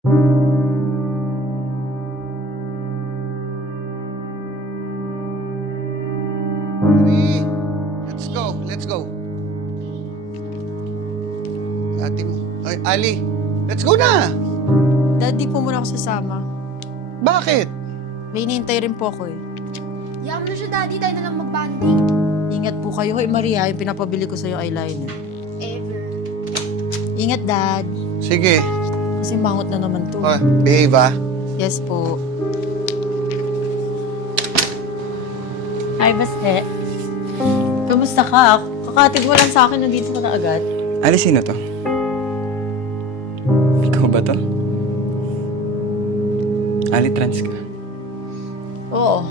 Ali, let's go. Ate mo. Ay, Ali, let's go na. Daddy po muna ako sasama. Bakit? May hinihintay rin po ako eh. Yaman na siya, Daddy. Tayo na lang mag-banding. Ingat po kayo. Hoy Maria, yung pinapabili ko sa'yo eyeliner. Ever. Ingat, Dad. Sige. Kasi mangot na naman to. Oh, behave ah. Yes po. Hi, Baste. Kamusta ka? Kakatig mo lang sa akin, nandito ka na agad. Ali, sino to? Ikaw ba to? Ali, trans ka. Oo.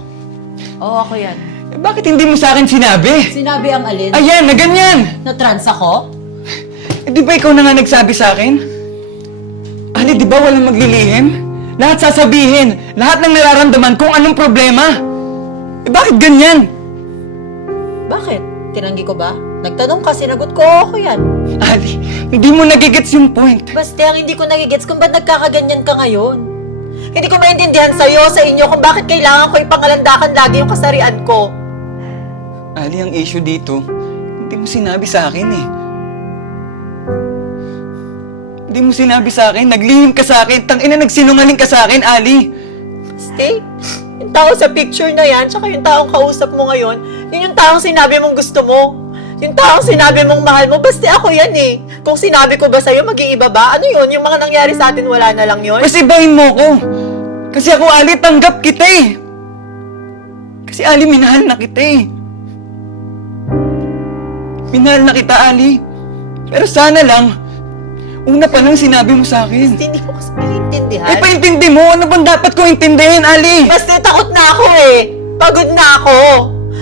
Oo, ako yan. Eh, bakit hindi mo sa akin sinabi? Sinabi ang alin? Ayan, na ganyan! Na trans ako? Eh, di ba ikaw na nga nagsabi sa akin? Ali, di ba walang maglilihim? Lahat sasabihin, lahat ng nararamdaman kung anong problema. Eh, bakit ganyan? Bakit? Tinanggi ko ba? Nagtanong ka, sinagot ko, ako yan. Ali, hindi mo nagigets yung point. Baste, ang hindi ko nagigets kung ba't nagkakaganyan ka ngayon. Hindi ko maintindihan sa'yo, sa inyo, kung bakit kailangan ko ipangalandakan lagi yung kasarian ko. Ali, ang issue dito, hindi mo sinabi sa akin eh. Hindi mo sinabi sa akin, naglihim ka sa akin, tangina nagsinungaling ka sa akin, Ali. Stay. Yung tao sa picture na yan, tsaka yung taong kausap mo ngayon, yun yung taong sinabi mong gusto mo. Yung taong sinabi mong mahal mo, basta ako yan eh. Kung sinabi ko ba sa'yo, mag-iiba ba? Ano yun? Yung mga nangyari sa atin, wala na lang yun? Mas ibahin mo ko. Kasi ako, Ali, tanggap kita eh. Kasi Ali, minahal na kita eh. Minahal na kita, Ali. Pero sana lang, una pa lang sinabi mo sa akin. Hindi ko kasi maintindihan. Eh, paintindi mo. Ano bang dapat ko intindihin, Ali? Basta takot na ako eh. Pagod na ako.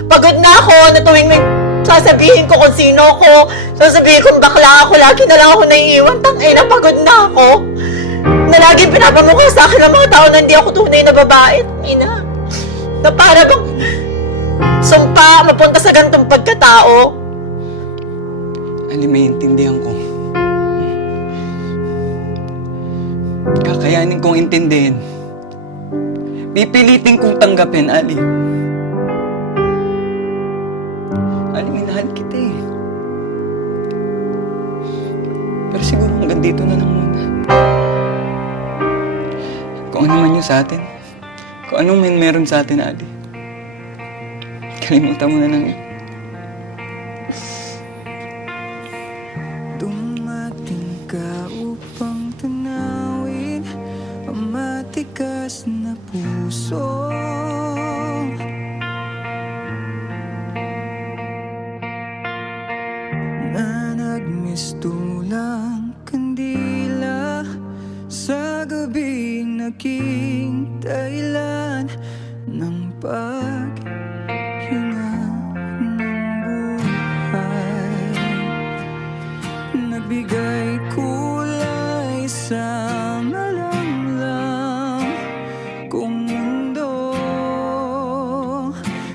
Pagod na ako na tuwing may sasabihin ko kung sino ko, sasabihin kong bakla ako, lagi na lang ako naiiwan. Tangina, pagod na ako. Na laging pinapamukha sa akin ng mga tao na hindi ako tunay na babae. Ina. Na para bang sumpa, mapunta sa gantong pagkatao. Ali, may intindihan ko. Kakayanin kong intindihin. Pipilitin kong tanggapin, Ali. Ali, minahal kita eh. Pero siguro hanggang dito na lang muna. Kung ano man yung sa atin, kung anong meron sa atin, Ali, kalimutan mo na lang yun. Dumating ka upang tanawin ang matigas na puso. Na nagmistulang kandila sa gabing naging dahilan ng paghinga ng buhay. Nagbigay kulay sa malamlam kong mundo.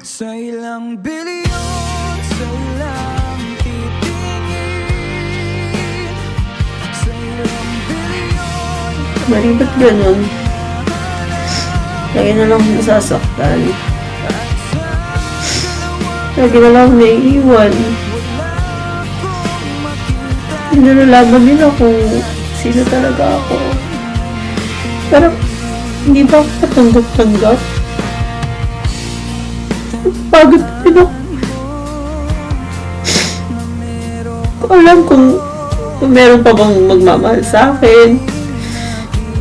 Sa ilang bilyon, sa ilang titingin, sa ilang bilyon. Mari, ba't ganun? Lagi na lang ako nasasaktan. Lagi na lang ako naiiwan. Hindi nalalaman nila kung sino talaga ako. Parang hindi ba ako patanggap-tanggap? Pagod na rin ako. Ko alam kung meron pa bang magmamahal sa akin.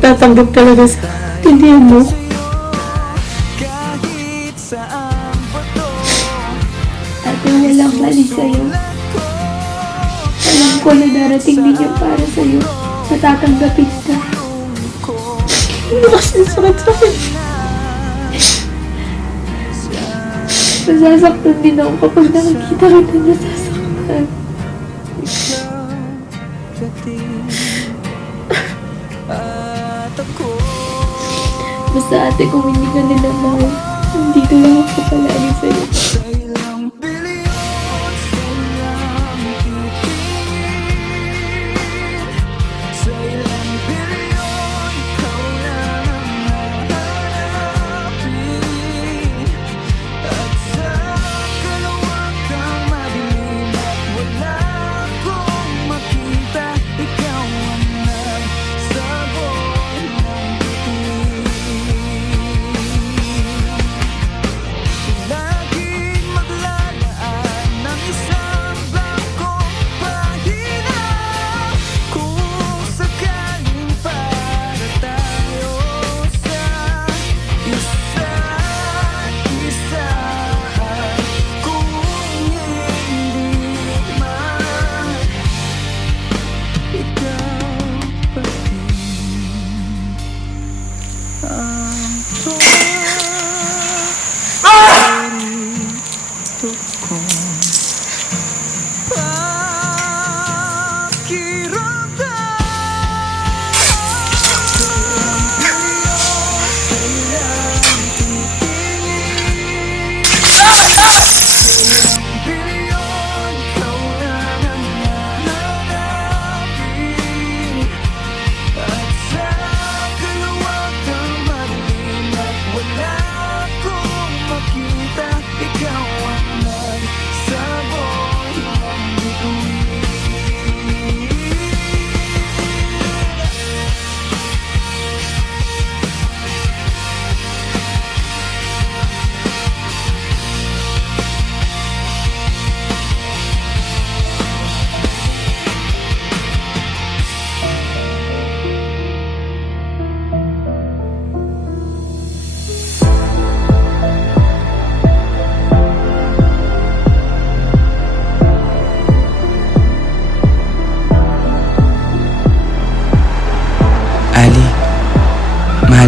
Tatanggap talaga sa tindihan mo. Ate, walang mali sa'yo. Alam ko na darating din yung para sa'yo. Matatanggapin ka. Ano kasi sakit sa akin? Masasaktan din ako kapag nakikita kita nasasaktan. Basta ate, kung hindi ka nila mahal, nandito lang ako palagi sa'yo.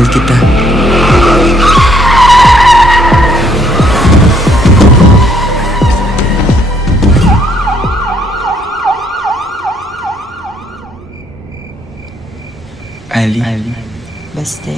mahal kita. Ali. Basta.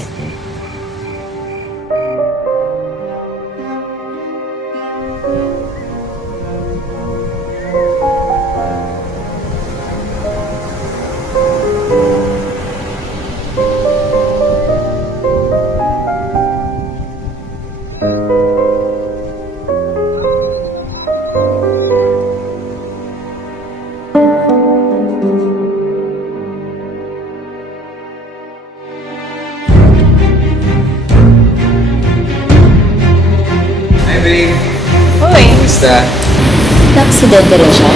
Hi, babe. Hoy, Kamusta? naksidente rin siya.